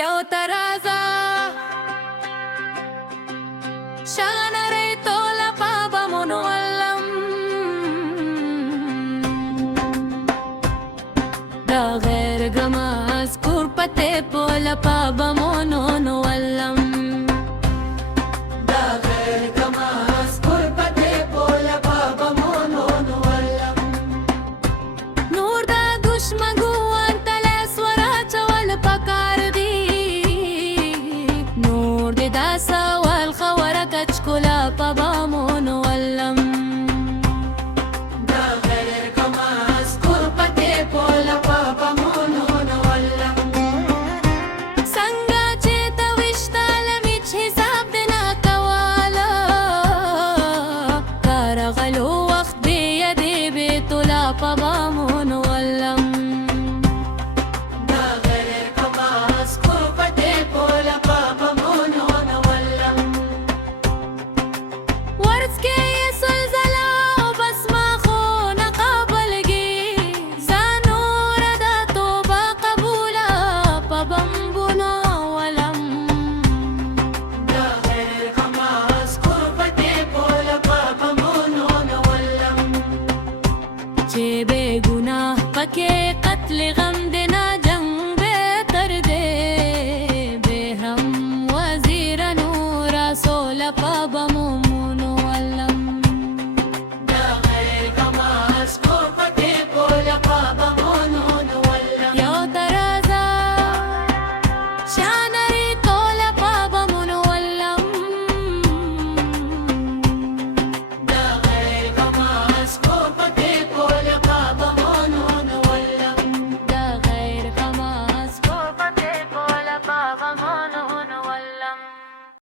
يا ترازا شانري تولا بابا منولم دا غير جماز كوربتي بولا بابا منولم دا غير جماز كوربتي بولا بابا منولم نور دا دشمن جوان تلاس وراتا والبكار دي نور دي داسا والخورة كتشكولا بابا منولم دا غير جماز كوربتي بولا بابا منولم سنگا چيتا وشتالا ميچ حساب دنا كوالا كارغلو وقت بيدي بيتولا بابا منولم دا غير جماز كوربتي بولا بابا منولم ورزكي سلزلا وبسمة خونا قابلجي زانور دا توبة قبولا بابا منولم دا غير جماز كوربتي بولا بابا منولم چه بے گناہ پکے قتل غم دینا جنگ بہتر دے بے ہم وزیر نورا سولا بابا منولم دا غير جماز كوربتي بولا بابا منولم يا ترازا شانري تولا بابا منولم دا غير جماز كوربتي بولا بابا منولم دا غير جماز كوربتي بولا بابا